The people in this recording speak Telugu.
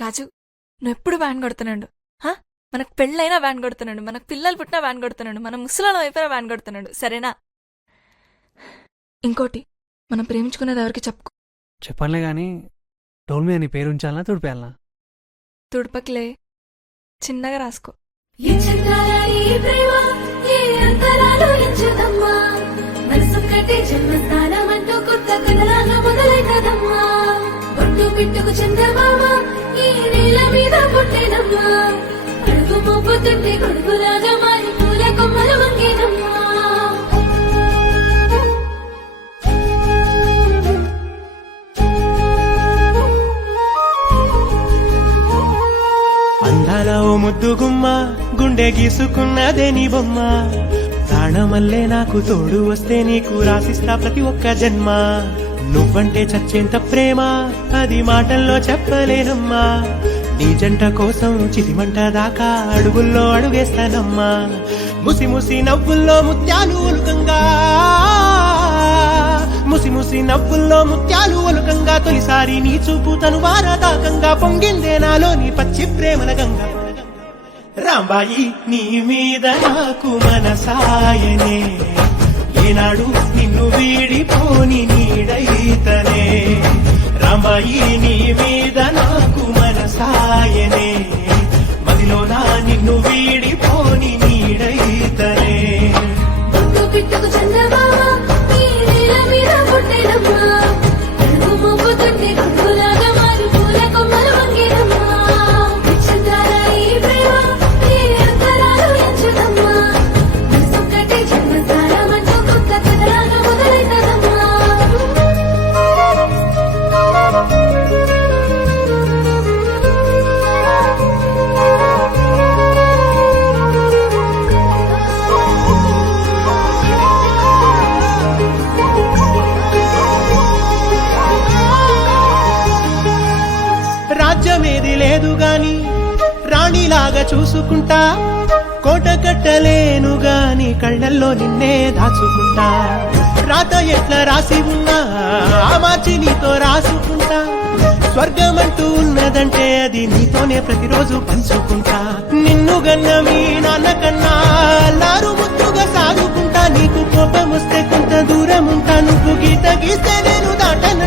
రాజు, నువ్వెప్పుడు వ్యాన్ కొడుతున్నాడు. మనకు పెళ్ళైనా వ్యాన్ కొడుతున్నాడు, మనకు పిల్లలు పుట్టినా వ్యాన్ కొడుతున్నాడు, మన ముసలాళ్ళం అయిపోయినా వ్యాన్ కొడుతున్నాడు. సరేనా? ఇంకోటి, మనం ప్రేమించుకునేది ఎవరికి చెప్పుకో. చెప్పనులే గాని టోల్ మీద నీ పేరు ఉంచాలనా తుడిపేయాలనా? తుడపకిలే, చిన్నగా రాసుకో. పిట్టుకు చంద్రమామ ఈ నేల మీద పుట్టినమ్మా, అడుగు మోపుతుంటే కొడుకులాగా మారి పూల కొమ్మల వంగినమ్మా. అందాల ఓ ముద్దు గుమ్మ, గుండె గీసుకున్నదే నీ బొమ్మ. ప్రాణమల్లే నాకు తోడు వస్తే నీకు రాసిస్తా ప్రతి ఒక్క జన్మ. నువ్వంటే చచ్చేంత ప్రేమ అది మాటల్లో చెప్పలేనమ్మా. నీ జంట కోసం చిలిమంట దాకా అడుగుల్లో అడుగేస్తానమ్మా. ముసి ముసి నవ్వుల్లో ముత్యాలు ఒలుకంగా, ముసి ముసి నవ్వుల్లో ముత్యాలు ఒలుకంగా, తొలిసారి నీ చూపు తను వారదాకంగా పొంగిందే నాలో నీ పచ్చి ప్రేమల గంగా. రాంబాయి నీ మీద నాకు మనసాయనే, ఏనాడు నిన్ను వీడిపోని నీడైతనే. రాంబాయి నీ మీద నాకు మనసాయనే, మదిలోన నిన్ను వీడిపోని నీడైతనే. పిట్టుకు చంద్రమామ ఈ నేల మీద పుట్టినమ్మా, అడుగు మోపుతుంటే కొడుకులాగా మారి పూల కొమ్మల వంగినమ్మా. విచిత్రాల ఈ ప్రేమ ఈ అంతరాలు ఎంచుదమ్మా, మనసొక్కటే జన్మసారమంటూ కొత్త కథలాగా మొదలైతదమ్మా. రాజ్యమేది లేదు గాని రాణిలాగా చూసుకుంటా, కోట కట్టలేను గాని కళ్ళల్లో నిన్నే దాచుకుంటా. రాత ఎట్లా రాసి ఉన్నా ఆ మార్చి నీతో రాసుకుంటా. స్వర్గమంటూ ఉన్నదంటే అది నీతోనే ప్రతిరోజు పంచుకుంటా. నిన్ను గన్న మీ నాన్న కన్నా అల్లారు ముద్దుగా సాగుకుంటా. నీకు కోపం వస్తే కొంత దూరం ఉంటా, నువ్వు గీత గీస్తే నేను దాటన